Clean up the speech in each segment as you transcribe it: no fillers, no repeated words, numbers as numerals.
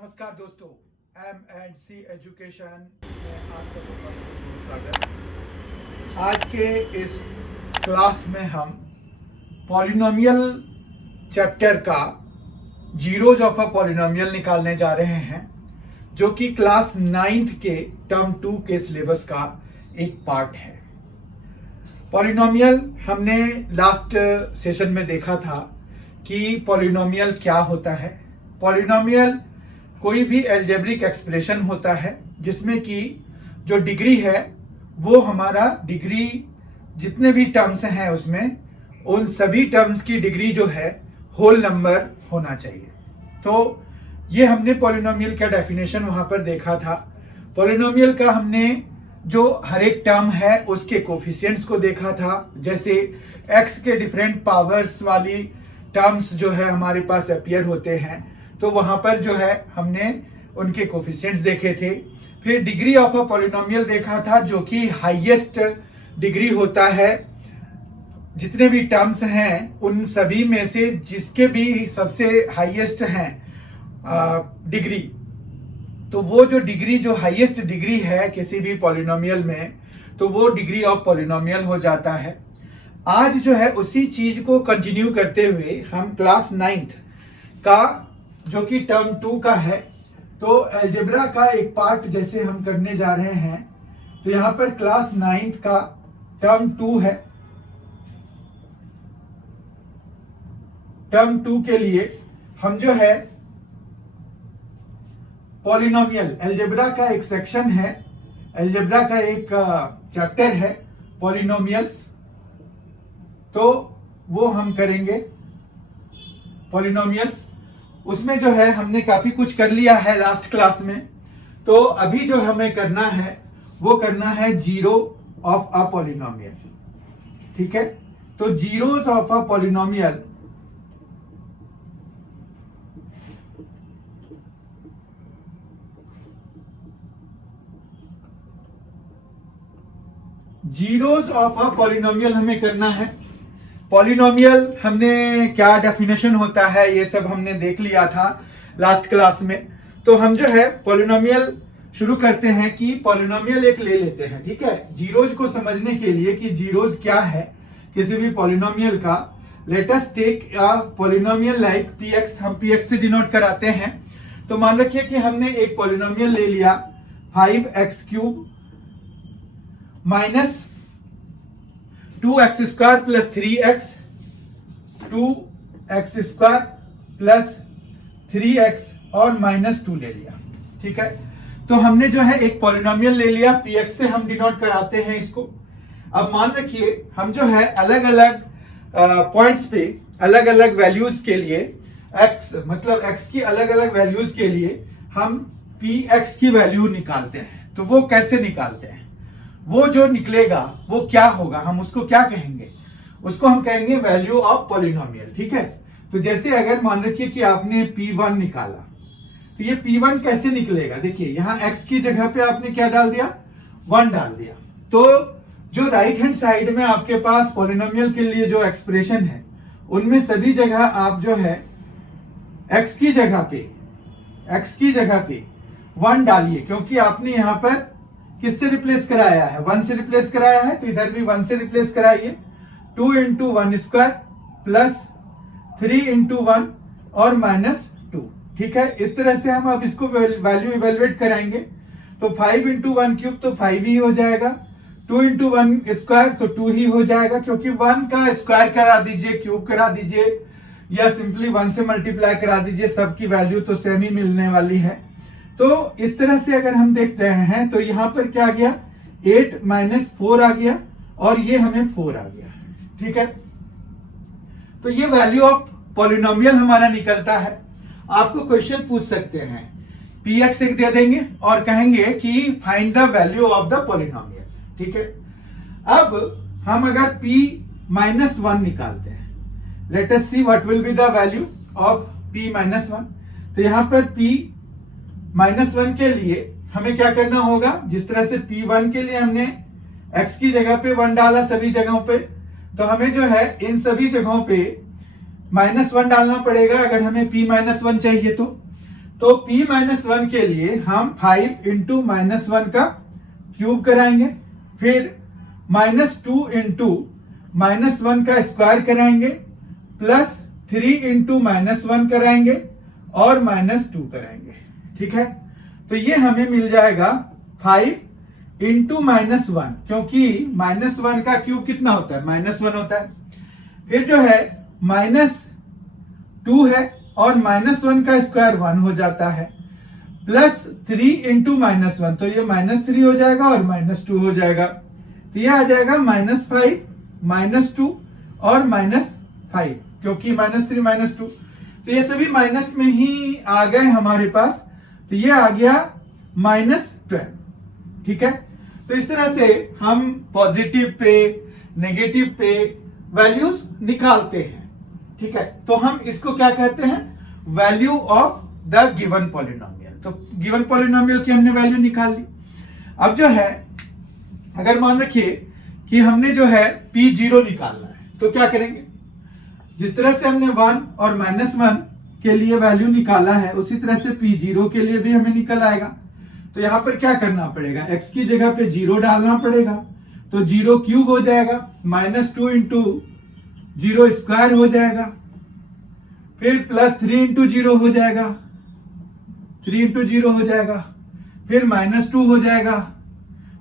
नमस्कार दोस्तों, M&C education में आप सबों का बहुत स्वागत। आज के इस क्लास में हम पॉलिनोमियल चैप्टर का जीरोज ऑफ अ पॉलिनोमियल निकालने जा रहे हैं, जो कि क्लास 9th के टर्म 2 के सिलेबस का एक पार्ट है। पॉलिनोमियल हमने लास्ट सेशन में देखा था कि पॉलिनोमियल क्या होता है। पॉलिनोमियल कोई भी एल्जेब्रिक एक्सप्रेशन होता है जिसमें कि जो डिग्री है वो हमारा डिग्री जितने भी टर्म्स हैं उसमें उन सभी टर्म्स की डिग्री जो है होल नंबर होना चाहिए। तो ये हमने पॉलिनोमियल का डेफिनेशन वहां पर देखा था। पॉलिनोमियल का हमने जो हर एक टर्म है उसके कोफिशिएंट्स को देखा था। जैसे x के डिफरेंट पावर्स वाली टर्म्स जो है हमारे पास अपीयर होते हैं, तो वहां पर जो है हमने उनके कोफिशिएंट्स देखे थे। फिर डिग्री ऑफ अ पॉलिनोमियल देखा था, जो कि हाईएस्ट डिग्री होता है जितने भी टर्म्स हैं उन सभी में से जिसके भी सबसे हाईएस्ट हैं डिग्री, तो वो जो डिग्री जो हाईएस्ट डिग्री है किसी भी पॉलिनोमियल में, तो वो डिग्री ऑफ पॉलिनोमियल हो जाता है। आज जो है उसी चीज को कंटिन्यू करते हुए हम क्लास 9th का जो कि टर्म 2 का है, तो अलजेब्रा का एक पार्ट जैसे हम करने जा रहे हैं, तो यहां पर क्लास 9th का टर्म 2 है। टर्म 2 के लिए हम जो है पॉलिनोमियल अलजेब्रा का एक सेक्शन है, अलजेब्रा का एक चैप्टर है पॉलिनोमियल्स, तो वो हम करेंगे पॉलिनोमियल्स। उसमें जो है हमने काफी कुछ कर लिया है लास्ट क्लास में, तो अभी जो हमें करना है वो करना है जीरो ऑफ अ पॉलिनोमियल। ठीक है, तो zeros of a polynomial zeros of a polynomial हमें करना है। पॉलिनोमियल हमने क्या डेफिनेशन होता है ये सब हमने देख लिया था लास्ट क्लास में। तो हम जो है पॉलिनोमियल शुरू करते हैं कि पॉलिनोमियल एक ले लेते हैं। ठीक है, जीरोज को समझने के लिए कि जीरोज क्या है किसी भी पॉलिनोमियल का, let us take a polynomial like px। हम px से डिनोट कराते हैं। तो मान रखिए कि हमने एक पॉलिनोमियल ले लिया 5x³ minus 2x² plus 3x, 2x² plus 3x और माइनस 2 ले लिया। ठीक है, तो हमने जो है एक पॉलिनोमियल ले लिया, px से हम डिनोट कराते हैं इसको। अब मान रखिए हम जो है अलग अलग पॉइंट्स पे अलग अलग वैल्यूज के लिए x मतलब x की अलग अलग वैल्यूज के लिए हम px की वैल्यू निकालते हैं। तो वो कैसे निकालते हैं, वो जो निकलेगा वो क्या होगा, हम उसको क्या कहेंगे, उसको हम कहेंगे वैल्यू ऑफ पॉलिनोमियल। ठीक है, तो जैसे अगर मान रखिए कि आपने p1 निकाला, तो ये p1 कैसे निकलेगा, देखिए यहां x की जगह पे आपने क्या डाल दिया, 1 डाल दिया। तो जो राइट हैंड साइड में आपके पास पॉलिनोमियल के लिए जो एक्सप्रेशन है उनमें सभी जगह आप जो है x की जगह पे 1 डालिए, क्योंकि आपने यहां पर किससे रिप्लेस कराया है, 1 से रिप्लेस कराया है, तो इधर भी 1 से रिप्लेस कराइए। 2 इंटू 1² प्लस 3 इंटू 1 और माइनस 2। ठीक है, इस तरह से हम अब इसको वैल्यू इवेलुएट कराएंगे। तो 5 इंटू 1³ तो 5 ही हो जाएगा, 2 इंटू 1² तो 2 ही हो जाएगा, क्योंकि 1 का स्क्वायर करा दीजिए, क्यूब करा दीजिए या सिंपली 1 से मल्टीप्लाई करा दीजिए, सबकी वैल्यू तो सेम ही मिलने वाली है। तो इस तरह से अगर हम देख रहे हैं तो यहां पर क्या आ गया, 8 माइनस 4 आ गया और ये हमें 4 आ गया। ठीक है, तो ये वैल्यू ऑफ पॉलिनोमियल हमारा निकलता है। आपको क्वेश्चन पूछ सकते हैं, px एक दे देंगे और कहेंगे कि find the value of the polynomial. ठीक है, अब हम अगर p माइनस 1 निकालते हैं, let us see what will be the value of p minus 1। तो यहां पर p माइनस 1 के लिए हमें क्या करना होगा, जिस तरह से p1 के लिए हमने x की जगह पे 1 डाला सभी जगहों पे, तो हमें जो है इन सभी जगहों पे -1 डालना पड़ेगा अगर हमें p-1 चाहिए। तो p माइनस 1 के लिए हम 5 इंटू माइनस 1 का क्यूब कराएंगे, फिर माइनस 2 इंटू माइनस 1 का स्क्वायर कराएंगे, प्लस 3 इंटू माइनस 1 कराएंगे और माइनस 2 कराएंगे। ठीक है, तो ये हमें मिल जाएगा 5 इंटू माइनस 1, क्योंकि माइनस 1 का क्यूब कितना होता है, माइनस 1 होता है। फिर जो है माइनस 2 है और माइनस 1 का स्क्वायर 1 हो जाता है, प्लस 3 इंटू माइनस 1, तो ये माइनस 3 हो जाएगा और माइनस 2 हो जाएगा, तो ये आ जाएगा माइनस 5 माइनस 2 और माइनस 5, क्योंकि माइनस 3 माइनस 2, तो ये सभी माइनस में ही आ गए हमारे पास, तो ये आ गया माइनस 12। ठीक है, तो इस तरह से हम पॉजिटिव पे नेगेटिव पे वैल्यूज निकालते हैं। ठीक है, तो हम इसको क्या कहते हैं, value of the given polynomial. तो गिवन पॉलिनोमियल की हमने वैल्यू निकाल ली। अब जो है अगर मान रखिए कि हमने जो है P0 निकालना है, तो क्या करेंगे, जिस तरह से हमने 1 और माइनस 1 के लिए वैल्यू निकाला है, उसी तरह से P0 के लिए भी हमें निकल आएगा। तो यहां पर क्या करना पड़ेगा, x की जगह पे 0 डालना पड़ेगा, तो 0 क्यूब हो जाएगा, माइनस 2 इंटू 0 स्क्वायर हो जाएगा, फिर प्लस 3 इंटू 0 हो जाएगा, 3 इंटू 0 हो जाएगा, फिर माइनस 2 हो जाएगा।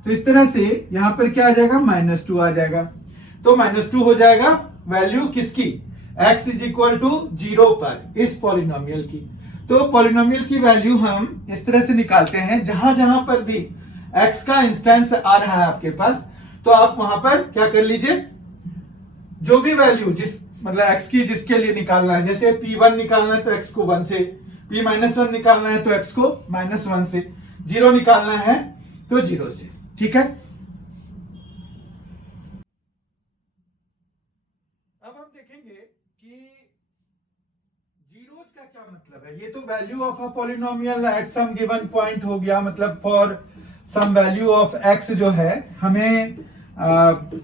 तो इस तरह से यहां पर क्या आ जाएगा, माइनस 2 आ जाएगा। तो माइनस 2 हो जाएगा वैल्यू किसकी, x इज इक्वल टू 0 पर इस पॉलिनोमियल की। तो पॉलिनोमियल की वैल्यू हम इस तरह से निकालते हैं, जहां जहां पर भी x का इंस्टेंस आ रहा है आपके पास, तो आप वहां पर क्या कर लीजिए, जो भी वैल्यू जिस मतलब x की जिसके लिए निकालना है, जैसे P1 निकालना है तो x को 1 से, P माइनस 1 निकालना है तो x को माइनस 1 से, 0 निकालना है तो 0 से। ठीक है, अब हम देखेंगे कि जीरोस का क्या मतलब है। ये तो value of a polynomial at some given point हो गया, मतलब for some value of x जो है, हमें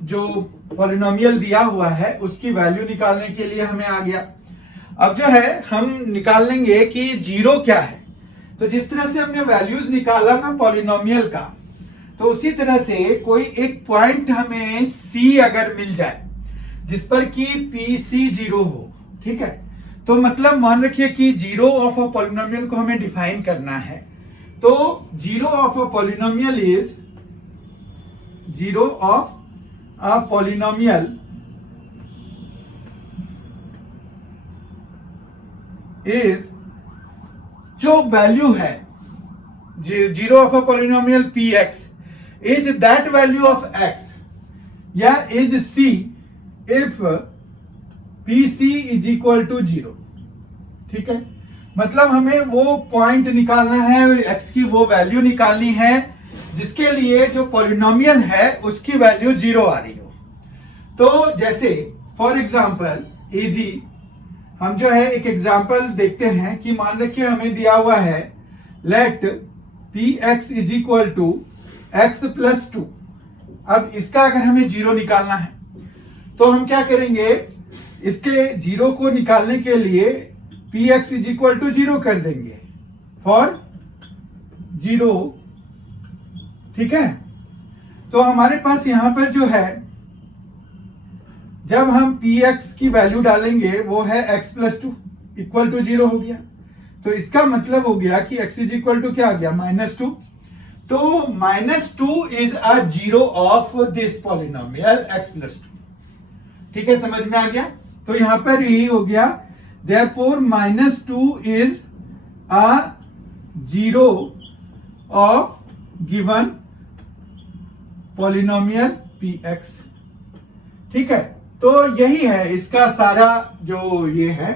जो पॉलिनोमियल दिया हुआ है उसकी वैल्यू निकालने के लिए हमें आ गया। अब जो है हम निकाल लेंगे कि जीरो क्या है। तो जिस तरह से हमने वैल्यूज निकाला ना पॉलिनोमियल का, तो उसी तरह से कोई एक पॉइंट हमें C अगर मिल जाए जिस पर कि PC 0 हो, ठीक है, तो मतलब मान रखिए कि जीरो ऑफ अ पॉलिनोमियल को हमें डिफाइन करना है। तो zero of a polynomial is, zero of a polynomial is, जो वैल्यू है zero of a polynomial Px is that value of x या is C if PC is equal to 0। ठीक है, मतलब हमें वो पॉइंट निकालना है, x की वो वैल्यू निकालनी है जिसके लिए जो पॉलिनोमियल है उसकी वैल्यू 0 आ रही हो। तो जैसे फॉर एग्जांपल इजी, हम जो है एक एग्जांपल देखते हैं कि मान रखिए हमें दिया हुआ है let Px is equal to x plus 2। अब इसका अगर हमें 0 निकालना है तो हम क्या करेंगे, इसके 0 को निकालने के लिए Px इज इक्वल टू 0 कर देंगे फॉर 0। ठीक है, तो हमारे पास यहां पर जो है, जब हम Px की वैल्यू डालेंगे वो है x प्लस 2 इक्वल टू 0 हो गया। तो इसका मतलब हो गया कि x इज इक्वल टू क्या आ गया, माइनस 2। तो minus 2 is a zero of this polynomial x plus 2। ठीक है, समझ में आ गया। तो यहां पर यही हो गया, therefore minus 2 is a zero of given polynomial Px। ठीक है, तो यही है इसका सारा जो ये है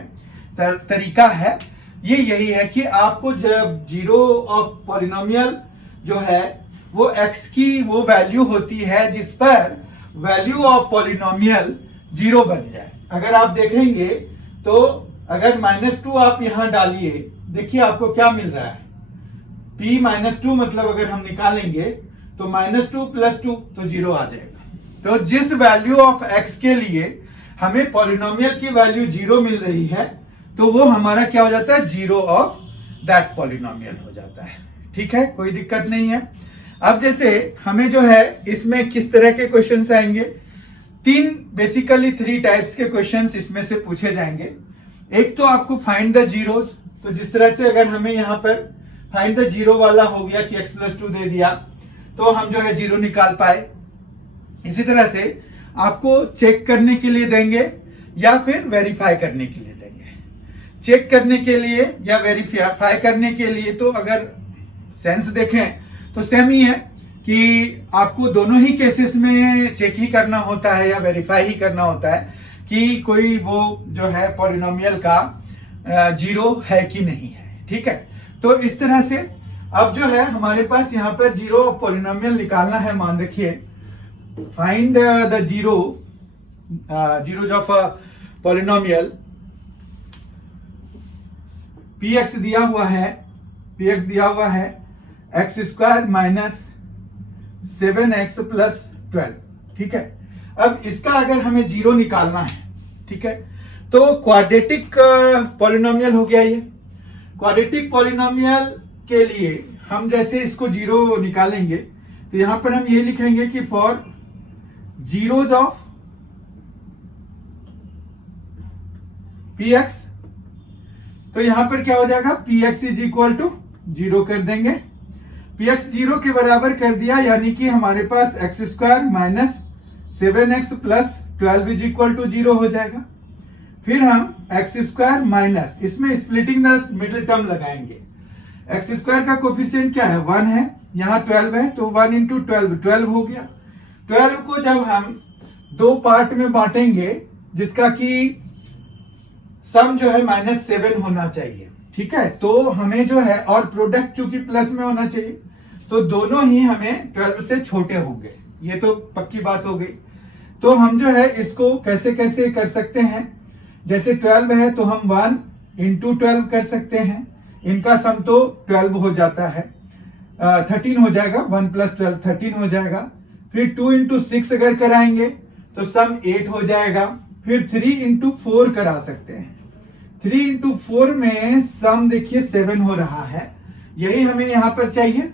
तरीका है, ये यही है कि आपको जब जीरो ऑफ पॉलिनोमियल जो है वो x की वो वैल्यू होती है जिस पर वैल्यू ऑफ पॉलिनोमियल 0 बन जाए। अगर आप देखेंगे तो अगर -2 आप यहां डालिए, देखिए आपको क्या मिल रहा है, P -2, मतलब अगर हम निकालेंगे तो -2 + 2 तो 0 आ जाएगा। तो जिस वैल्यू ऑफ x के लिए हमें पॉलिनोमियल की वैल्यू 0 मिल रही है, तो वो हमारा क्या हो जाता है, जीरो ऑफ दैट पॉलिनोमियल हो जाता है। ठीक है, कोई दिक्कत नहीं है। अब जैसे हमें जो है इसमें किस तरह के क्वेश्चंस आएंगे, बेसिकली 3 टाइप्स के क्वेश्चंस इसमें से पूछे जाएंगे। एक तो आपको फाइंड द जीरोस, तो जिस तरह से अगर हमें यहाँ पर फाइंड द जीरो वाला हो गया कि x+2 दे दिया तो हम जो है जीरो निकाल पाए। इसी तरह से आपको चेक करने के लिए देंगे या फिर वेरीफाई करने के लिए देंगे। चेक करने के लिए या वेरीफाई करने के लिए तो अगर सेंस देखें तो सेम ही है कि आपको दोनों ही केसेस में चेक ही करना होता है या वेरीफाई ही करना होता है कि कोई वो जो है पॉलिनोमियल का जीरो है कि नहीं है। ठीक है, तो इस तरह से अब जो है हमारे पास यहाँ पर जीरो ऑफ पॉलिनोमियल निकालना है। मान रखिए find the zeros of polynomial. px दिया हुआ है x² माइनस 7x प्लस 12। ठीक है, अब इसका अगर हमें जीरो निकालना है, ठीक है, तो क्वाड्रेटिक पॉलिनोमियल हो गया ये। क्वाड्रेटिक पॉलिनोमियल के लिए हम जैसे इसको जीरो निकालेंगे तो यहां पर हम ये लिखेंगे कि फॉर जीरोज ऑफ px, तो यहां पर क्या हो जाएगा, px is equal to zero कर देंगे। px जीरो के बराबर कर दिया, यानी कि हमारे पास x² minus 7x plus 12 is equal to zero हो जाएगा। फिर हम x² माइनस, इसमें स्प्लिटिंग द मिडिल टर्म लगाएंगे। x² का कोफिशिएंट क्या है, 1 है, यहाँ 12 है, तो 1 इंटू 12 हो गया। 12 को जब हम 2 पार्ट में बांटेंगे जिसका कि सम जो है -7 होना चाहिए। ठीक है, तो हमें जो है, और प्रोडक्ट चूंकि प्लस में होना चाहिए तो दोनों ही हमें 12 से छोटे होंगे, ये तो पक्की बात हो गई। तो हम जो है इसको कैसे कैसे कर सकते हैं, जैसे 12 है तो हम 1 इंटू 12 कर सकते हैं, इनका सम तो 12 हो जाता है, 13 हो जाएगा, 1 प्लस 12 13 हो जाएगा। फिर 2 इंटू 6 अगर कराएंगे तो सम 8 हो जाएगा। फिर 3 इंटू 4 करा सकते हैं, 3 इंटू 4 में सम देखिए 7 हो रहा है, यही हमें यहां पर चाहिए।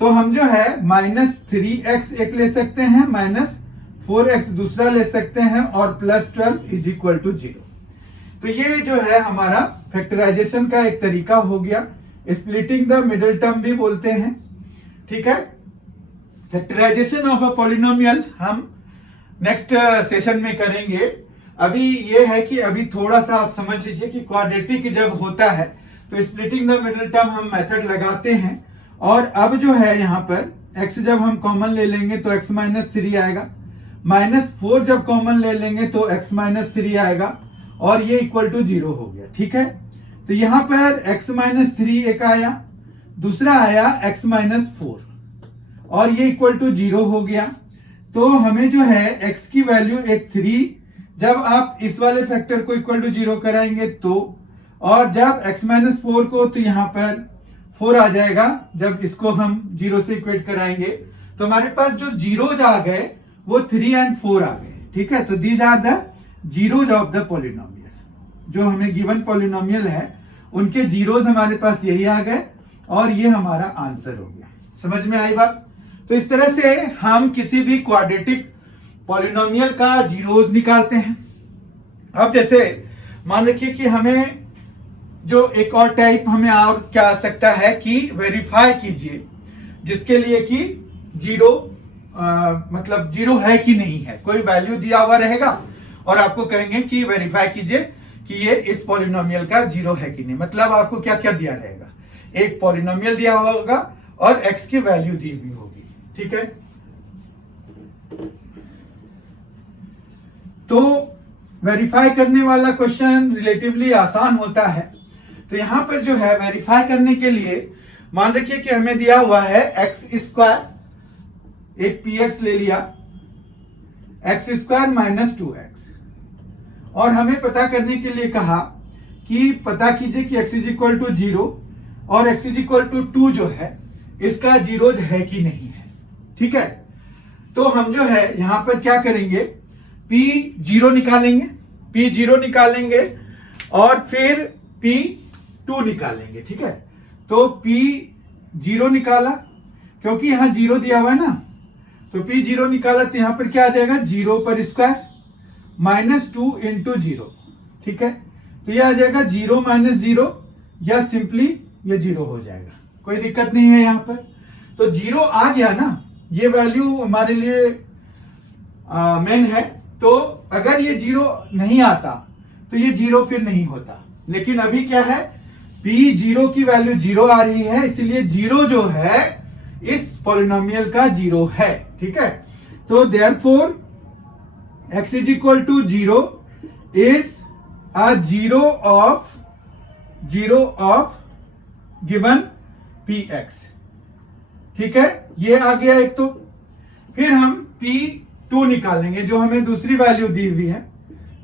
तो हम जो है -3x एक ले सकते हैं, -4x दूसरा ले सकते हैं, और +12 इज इक्वल टू 0। तो ये जो है हमारा फैक्टराइजेशन का एक तरीका हो गया, स्प्लिटिंग द मिडिल टर्म भी बोलते हैं। ठीक है, फैक्टराइजेशन ऑफ अ पॉलिनोमियल हम नेक्स्ट सेशन में करेंगे। अभी ये है कि अभी थोड़ा सा आप समझ लीजिए कि क्वाड्रेटिक जब होता है तो स्प्लिटिंग द मिडिल टर्म हम मेथड लगाते हैं। और अब जो है यहाँ पर x जब हम कॉमन ले लेंगे तो x -3 आएगा, -4 जब कॉमन ले लेंगे तो x -3 आएगा, और ये इक्वल टू 0 हो गया। ठीक है, तो यहाँ पर x -3 एक आया, दूसरा आया x -4, और ये इक्वल टू 0 हो गया। तो हमें जो है x की वैल्यू एक 3, जब आप इस वाले फैक्टर को इक्वल टू 0 कराएंगे तो, और जब x -4 को, तो यहाँ पर 4 आ जाएगा जब इसको हम 0 से इक्वेट कराएंगे। तो हमारे पास जो जीरोज आ गए वो 3 and 4 आ गए। ठीक है, तो these are the zeros of the polynomial. जो हमें गिवन पॉलिनोमियल है उनके जीरोज हमारे पास यही आ गए, और ये हमारा आंसर हो गया। समझ में आई बात? तो इस तरह से हम किसी भी क्वाड्रेटिक पॉलिनोमियल का जीरोज निकालते हैं। अब जैसे मान रखिए कि हमें जो एक और टाइप हमें और क्या आ सकता है कि वेरीफाई कीजिए, जिसके लिए कि जीरो मतलब जीरो है कि नहीं है, कोई वैल्यू दिया हुआ रहेगा और आपको कहेंगे कि वेरीफाई कीजिए कि ये इस पॉलिनोमियल का जीरो है कि नहीं। मतलब आपको क्या क्या दिया रहेगा, एक पॉलिनोमियल दिया हुआ होगा और x की वैल्यू दी हुई होगी। ठीक है, तो वेरीफाई करने वाला क्वेश्चन रिलेटिवली आसान होता है। तो यहां पर जो है वेरीफाई करने के लिए मान रखिए कि हमें दिया हुआ है x², एक px ले लिया, x² माइनस 2x, और हमें पता करने के लिए कहा कि पता कीजिए कि x इज इक्वल टू 0 और x इज इक्वल टू 2 जो है इसका जीरोज है कि नहीं है। ठीक है, तो हम जो है यहां पर क्या करेंगे, p0 निकालेंगे, और फिर p2 निकालेंगे। ठीक है, तो P 0 निकाला, क्योंकि यहां 0 दिया हुआ है ना, तो P 0 निकाला तो यहां पर क्या आ जाएगा 0 पर स्क्वायर -2 इंटू 0, ठीक है। तो ये आ जाएगा 0 - 0 या सिंपली ये 0 हो जाएगा, कोई दिक्कत नहीं है यहां पर। तो 0 आ गया ना, ये वैल्यू हमारे लिए मेन है। तो अगर ये 0 नहीं आता तो ये 0 फिर नहीं होता, लेकिन अभी क्या है P0 की वैल्यू 0 आ रही है, इसलिए 0 जो है इस पॉलिनोमियल का 0 है, ठीक है। तो therefore x is equal to 0 is a 0 of given px, ठीक है। ये आ गया एक। तो फिर हम P2 निकालेंगे, जो हमें दूसरी वैल्यू दी हुई है,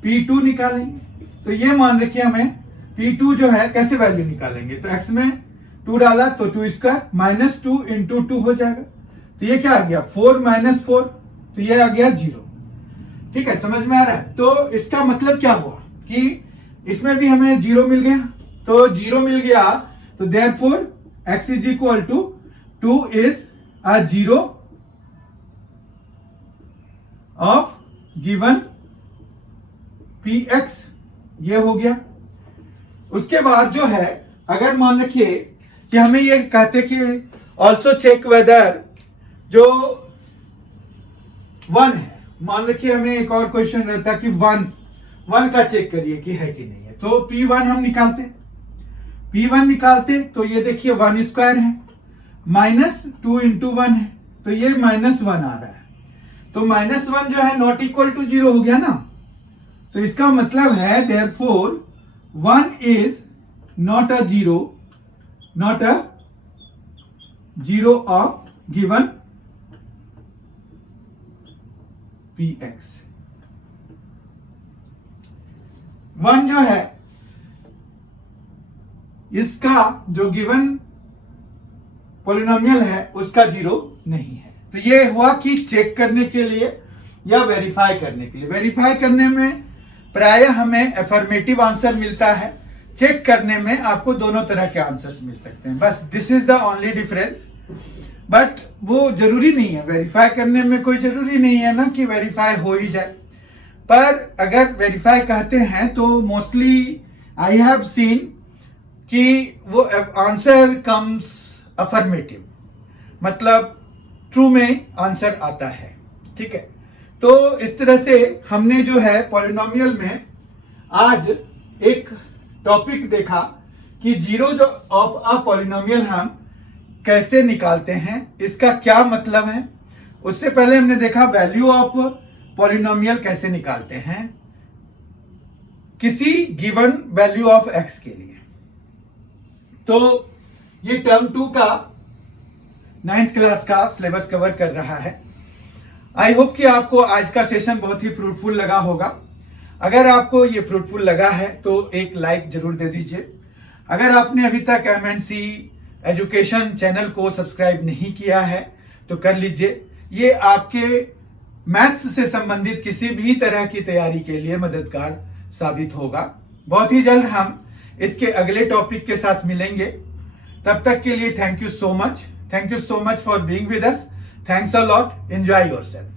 P2 निकालेंगे। तो ये मान रखिए हमें P2 जो है कैसे वैल्यू निकालेंगे, तो x में 2 डाला तो 2 स्क्वायर -2 इंटू 2 हो जाएगा। तो ये क्या आ गया 4 - 4, तो ये आ गया 0, ठीक है। समझ में आ रहा है। तो इसका मतलब क्या हुआ कि इसमें भी हमें 0 मिल गया, तो 0 मिल गया, तो therefore x is equal to 2 is a 0 of given px, ये हो गया। उसके बाद जो है, अगर मान रखिए कि हमें ये कहते कि ऑल्सो चेक वेदर जो 1 है, मान रखिए हमें एक और क्वेश्चन रहता कि 1 का चेक करिए कि है कि नहीं है। तो P1 हम निकालते, तो ये देखिए 1 स्क्वायर है, -2 इंटू 1 है, तो ये -1 आ रहा है। तो -1 जो है नॉट इक्वल टू 0 हो गया ना, तो इसका मतलब है therefore 1 is not a 0 of given px। 1 जो है इसका जो गिवन पॉलिनोमियल है उसका 0 नहीं है। तो ये हुआ कि चेक करने के लिए या वेरीफाई करने के लिए। वेरीफाई करने में प्रायः हमें अफर्मेटिव आंसर मिलता है, चेक करने में आपको दोनों तरह के आंसर्स मिल सकते हैं, बस this is the only difference. But वो जरूरी नहीं है, वेरीफाई करने में कोई जरूरी नहीं है ना कि वेरीफाई हो ही जाए। पर अगर वेरीफाई कहते हैं तो मोस्टली आई हैव सीन कि वो आंसर कम्स अफर्मेटिव, मतलब ट्रू में आंसर आता है, ठीक है। तो इस तरह से हमने जो है पॉलिनोमियल में आज एक टॉपिक देखा कि 0 जो ऑफ अ पॉलिनोमियल हम कैसे निकालते हैं, इसका क्या मतलब है। उससे पहले हमने देखा वैल्यू ऑफ पॉलिनोमियल कैसे निकालते हैं किसी गिवन वैल्यू ऑफ x के लिए। तो ये टर्म 2 का 9th क्लास का सिलेबस कवर कर रहा है। आई होप कि आपको आज का सेशन बहुत ही फ्रूटफुल लगा होगा। अगर आपको ये फ्रूटफुल लगा है तो एक लाइक जरूर दे दीजिए। अगर आपने अभी तक MNC एजुकेशन चैनल को सब्सक्राइब नहीं किया है तो कर लीजिए। ये आपके मैथ्स से संबंधित किसी भी तरह की तैयारी के लिए मददगार साबित होगा। बहुत ही जल्द हम इसके अगले टॉपिक के साथ मिलेंगे। तब तक के लिए thank you so much for being with us. Thanks a lot. Enjoy yourself.